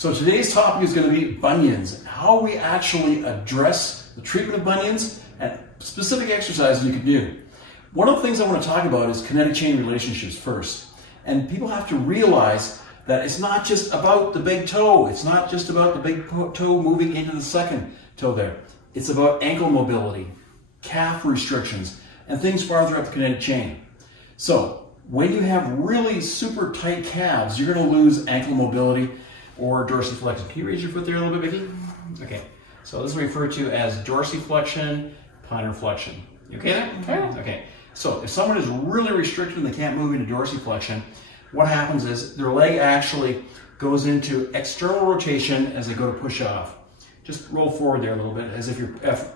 So today's topic is going to be bunions, how we actually address the treatment of bunions and specific exercises you can do. One of the things I want to talk about is kinetic chain relationships first. And people have to realize that it's not just about the big toe. It's not just about the big toe moving into the second toe there. It's about ankle mobility, calf restrictions, and things farther up the kinetic chain. So when you have really super tight calves, you're going to lose ankle mobility or dorsiflexion. Can you raise your foot there a little bit, Miki? Okay. So this is referred to as dorsiflexion, plantar flexion. You okay there? Yeah. Okay. So if someone is really restricted and they can't move into dorsiflexion, what happens is their leg actually goes into external rotation as they go to push off. Just roll forward there a little bit as if you're,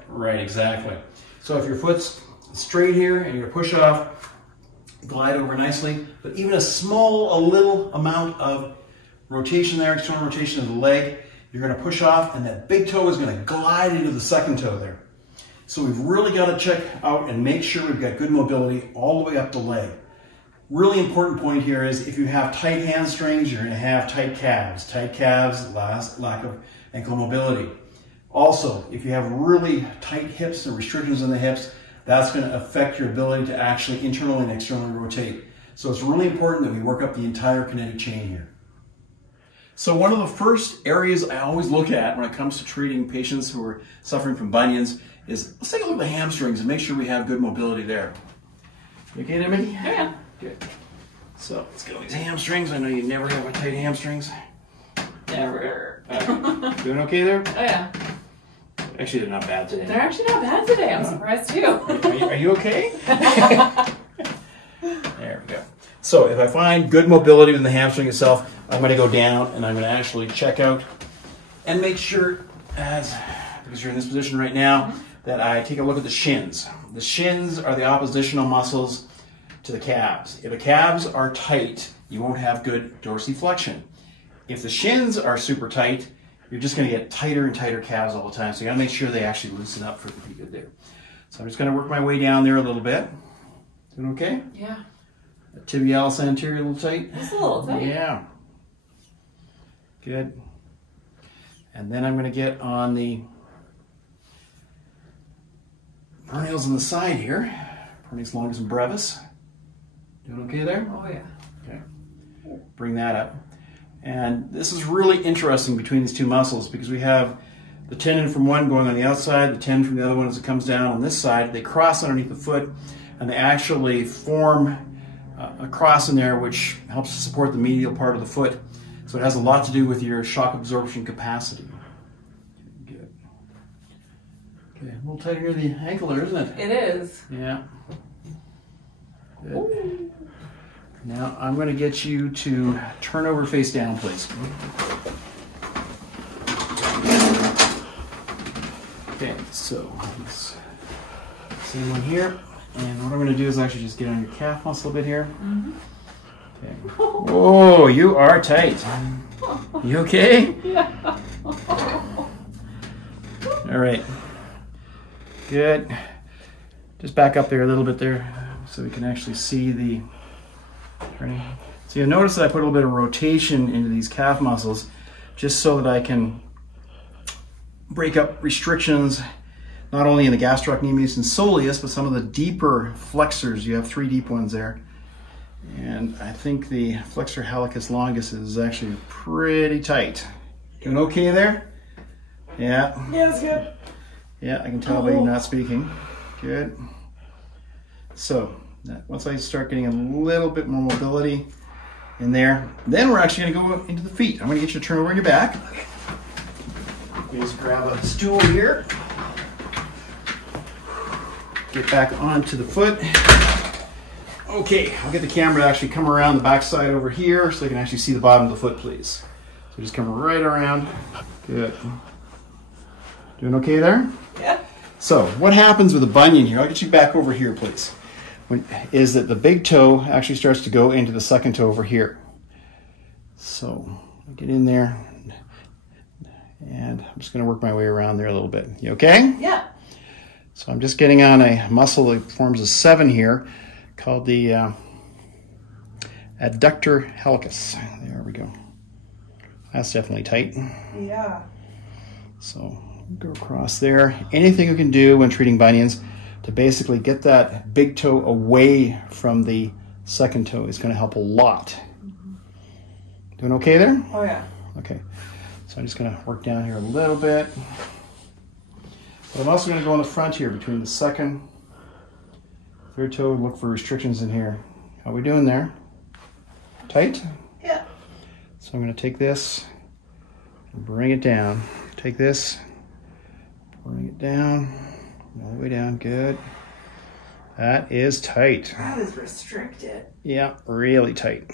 right, exactly. So if your foot's straight here and you're push off, glide over nicely, but even a little amount of rotation there, external rotation of the leg, you're going to push off and that big toe is going to glide into the second toe there. So we've really got to check out and make sure we've got good mobility all the way up the leg. Really important point here is if you have tight hamstrings, you're going to have tight calves. Tight calves, lack of ankle mobility. Also, if you have really tight hips and restrictions in the hips, that's going to affect your ability to actually internally and externally rotate. So it's really important that we work up the entire kinetic chain here. So one of the first areas I always look at when it comes to treating patients who are suffering from bunions is let's take a look at the hamstrings and make sure we have good mobility there. You okay there, Miki? Yeah. Good. So let's get all these hamstrings. I know you never have tight hamstrings. Never. Doing okay there? Oh yeah. Actually, they're not bad today. They're actually not bad today. I'm surprised too. Are you okay? There we go. So if I find good mobility within the hamstring itself, I'm going to go down and I'm going to actually check out and make sure, because you're in this position right now, that I take a look at the shins. The shins are the oppositional muscles to the calves. If the calves are tight, you won't have good dorsiflexion. If the shins are super tight, you're just going to get tighter and tighter calves all the time. So you got to make sure they actually loosen up for it to be good there. So I'm just going to work my way down there a little bit. Doing okay? Yeah. Tibialis anterior a little tight? It's a little tight. Yeah. Good. And then I'm going to get on the peroneals on the side here. Peroneus longus and brevis. Doing okay there? Oh yeah. Okay. Bring that up. And this is really interesting between these two muscles because we have the tendon from one going on the outside, the tendon from the other one as it comes down on this side. They cross underneath the foot and they actually form a cross in there which helps to support the medial part of the foot. So it has a lot to do with your shock absorption capacity. Good. Okay, a little tighter near the ankle there, isn't it? It is. Yeah. Good. Now I'm going to get you to turn over face down, please. Okay, so same one here. And what I'm going to do is actually just get on your calf muscle a bit here. Okay. Oh, you are tight. You okay? Yeah. All right. Good. Just back up there a little bit there so we can actually see the turning. So you'll notice that I put a little bit of rotation into these calf muscles just so that I can break up restrictions not only in the gastrocnemius and soleus, but some of the deeper flexors. You have 3 deep ones there. And I think the flexor hallux longus is actually pretty tight. Doing okay there? Yeah. Yeah, that's good. Yeah, I can tell by you not speaking. Good. So, once I start getting a little bit more mobility in there, then we're actually going to go into the feet. I'm going to get you to turn over on your back. Just grab a stool here. Get back onto the foot. Okay, I'll get the camera to actually come around the back side over here so you can actually see the bottom of the foot, please. So just come right around. Good. Doing okay there? Yeah. So what happens with a bunion here, I'll get you back over here, please, is that the big toe actually starts to go into the second toe over here. So I'll get in there and I'm just going to work my way around there a little bit. You okay? Yeah. So I'm just getting on a muscle that forms a 7 here called the adductor hallucis. There we go. That's definitely tight. Yeah. So go across there. Anything you can do when treating bunions to basically get that big toe away from the second toe is going to help a lot. Doing okay there? Oh yeah. Okay. So I'm just going to work down here a little bit. But I'm also going to go in the front here between the second, third toe. Look for restrictions in here. How are we doing there? Tight? Yeah. So I'm going to take this and bring it down. Take this, bring it down, all the way down. Good. That is tight. That is restricted. Yeah, really tight.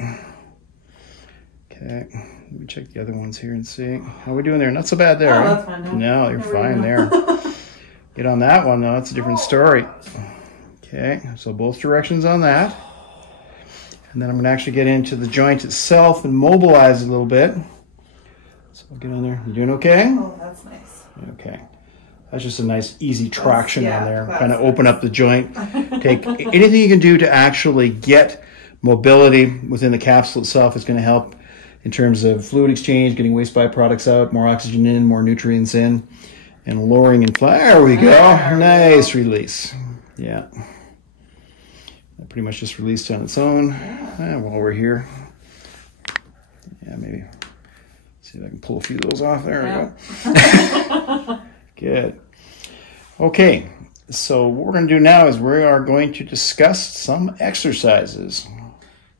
Okay, let me check the other ones here and see. How are we doing there? Not so bad there. Oh, huh? that's fine. No, you're fine there. Get on that one though, that's a different story. Okay, so both directions on that. And then I'm going to actually get into the joint itself and mobilize it a little bit. So I'll get on there. You doing okay? Oh, that's nice. Okay. That's just a nice easy traction on there. Kind of nice. open up the joint. Take anything you can do to actually get mobility within the capsule itself is going to help in terms of fluid exchange, getting waste byproducts out, more oxygen in, more nutrients in, and lowering inflammation. There we go. Nice release. Yeah. That pretty much just released on its own. While we're here. Yeah, maybe. See if I can pull a few of those off. There we go. Good. Okay, so what we're going to do now is we are going to discuss some exercises.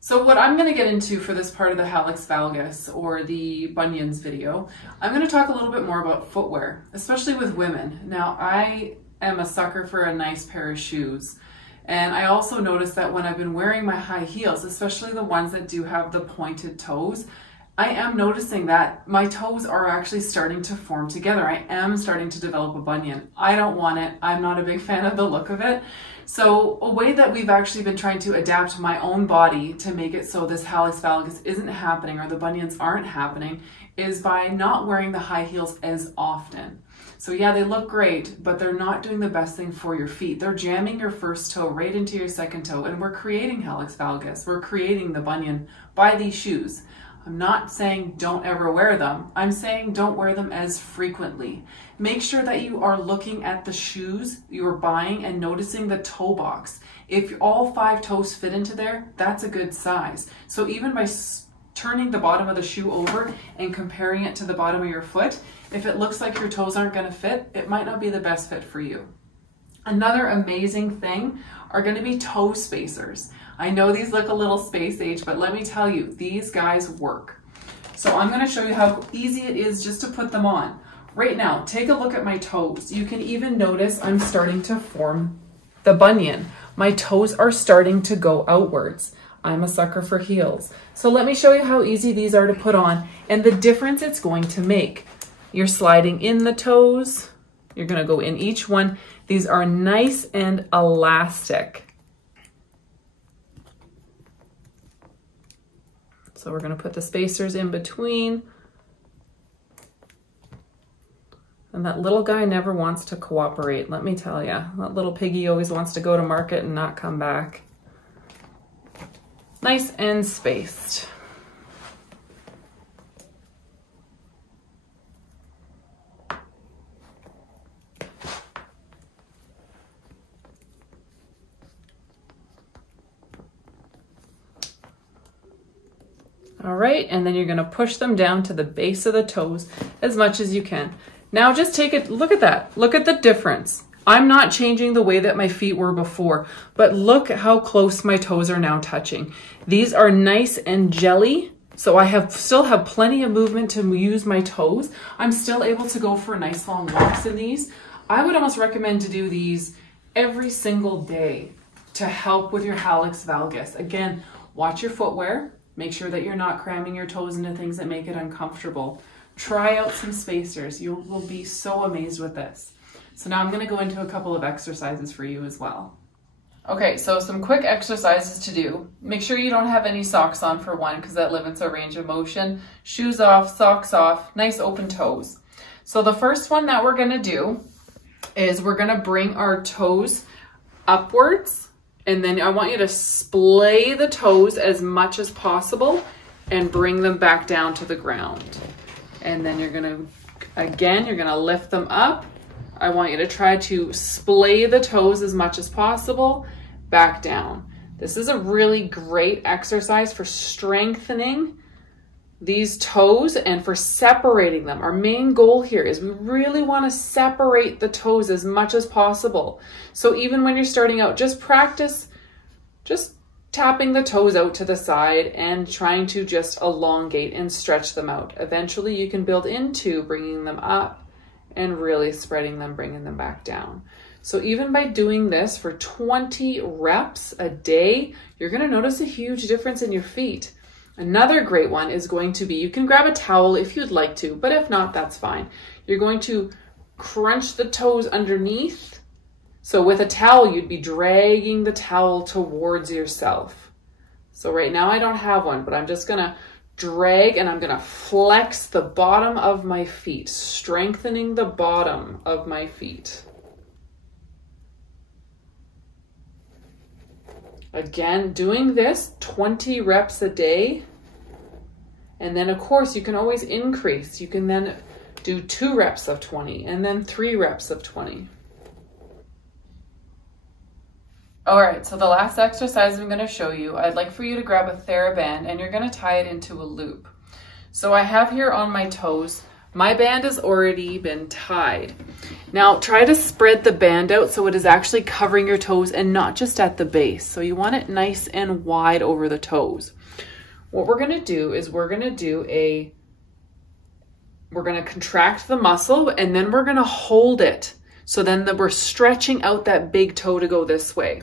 So what I'm going to get into for this part of the Hallux Valgus or the bunions video, I'm going to talk a little bit more about footwear, especially with women. Now, I am a sucker for a nice pair of shoes. And I also noticed that when I've been wearing my high heels, especially the ones that do have the pointed toes, I am noticing that my toes are actually starting to form together. I am starting to develop a bunion. I don't want it. I'm not a big fan of the look of it. So a way that we've actually been trying to adapt my own body to make it so this Hallux Valgus isn't happening or the bunions aren't happening is by not wearing the high heels as often. So yeah, they look great, but they're not doing the best thing for your feet. They're jamming your first toe right into your second toe, and we're creating Hallux Valgus. We're creating the bunion by these shoes. I'm not saying don't ever wear them. I'm saying don't wear them as frequently. Make sure that you are looking at the shoes you're buying and noticing the toe box. If all 5 toes fit into there, that's a good size. So even by turning the bottom of the shoe over and comparing it to the bottom of your foot, if it looks like your toes aren't going to fit, it might not be the best fit for you. Another amazing thing are going to be toe spacers. I know these look a little space age, but let me tell you, these guys work. So I'm going to show you how easy it is just to put them on. Right now, take a look at my toes. You can even notice I'm starting to form the bunion. My toes are starting to go outwards. I'm a sucker for heels. So let me show you how easy these are to put on and the difference it's going to make. You're sliding in the toes. You're going to go in each one. These are nice and elastic. So we're going to put the spacers in between. And that little guy never wants to cooperate, let me tell you. That little piggy always wants to go to market and not come back. Nice and spaced. All right, and then you're going to push them down to the base of the toes as much as you can. Now just take it, look at that. Look at the difference. I'm not changing the way that my feet were before, but look how close my toes are now touching. These are nice and jelly, so I still have plenty of movement to use my toes. I'm still able to go for nice long walks in these. I would almost recommend to do these every single day to help with your Hallux Valgus. Again, watch your footwear. Make sure that you're not cramming your toes into things that make it uncomfortable. Try out some spacers. You will be so amazed with this. So now I'm going to go into a couple of exercises for you as well. Okay, so some quick exercises to do. Make sure you don't have any socks on for one, because that limits our range of motion. Shoes off, socks off, nice open toes. So the first one that we're going to do is we're going to bring our toes upwards. And then I want you to splay the toes as much as possible and bring them back down to the ground. And then you're gonna, again, you're gonna lift them up. I want you to try to splay the toes as much as possible, back down. This is a really great exercise for strengthening these toes and for separating them. Our main goal here is we really want to separate the toes as much as possible. So even when you're starting out, just practice just tapping the toes out to the side and trying to just elongate and stretch them out. Eventually you can build into bringing them up and really spreading them, bringing them back down. So even by doing this for 20 reps a day, you're going to notice a huge difference in your feet. Another great one is going to be, you can grab a towel if you'd like to, but if not, that's fine. You're going to crunch the toes underneath. So with a towel, you'd be dragging the towel towards yourself. So right now I don't have one, but I'm just gonna drag and I'm gonna flex the bottom of my feet, strengthening the bottom of my feet. Again, doing this 20 reps a day. And then of course you can always increase. You can then do 2 reps of 20 and then 3 reps of 20. All right, so the last exercise I'm gonna show you, I'd like for you to grab a TheraBand and you're gonna tie it into a loop. So I have here on my toes, my band has already been tied. Now try to spread the band out so it is actually covering your toes and not just at the base. So you want it nice and wide over the toes. What we're gonna do is we're gonna contract the muscle and then we're gonna hold it. So then we're stretching out that big toe to go this way.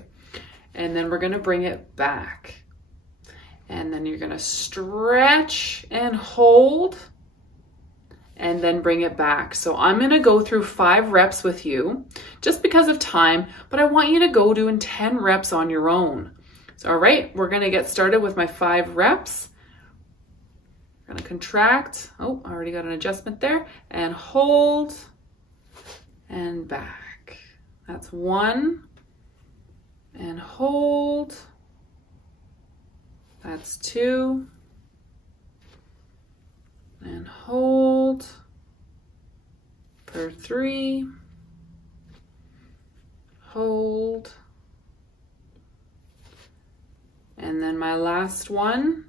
And then we're gonna bring it back. And then you're gonna stretch and hold and then bring it back. So I'm gonna go through 5 reps with you just because of time, but I want you to go doing 10 reps on your own. So, all right, we're gonna get started with my 5 reps. We're gonna contract. Oh, I already got an adjustment there. And hold and back. That's 1. And hold. That's 2. And hold for 3. Hold. And then my last one.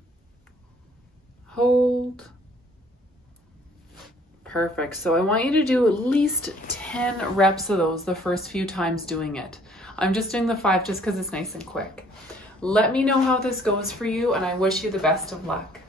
Hold. Perfect. So I want you to do at least 10 reps of those the first few times doing it. I'm just doing the 5 just because it's nice and quick. Let me know how this goes for you, and I wish you the best of luck.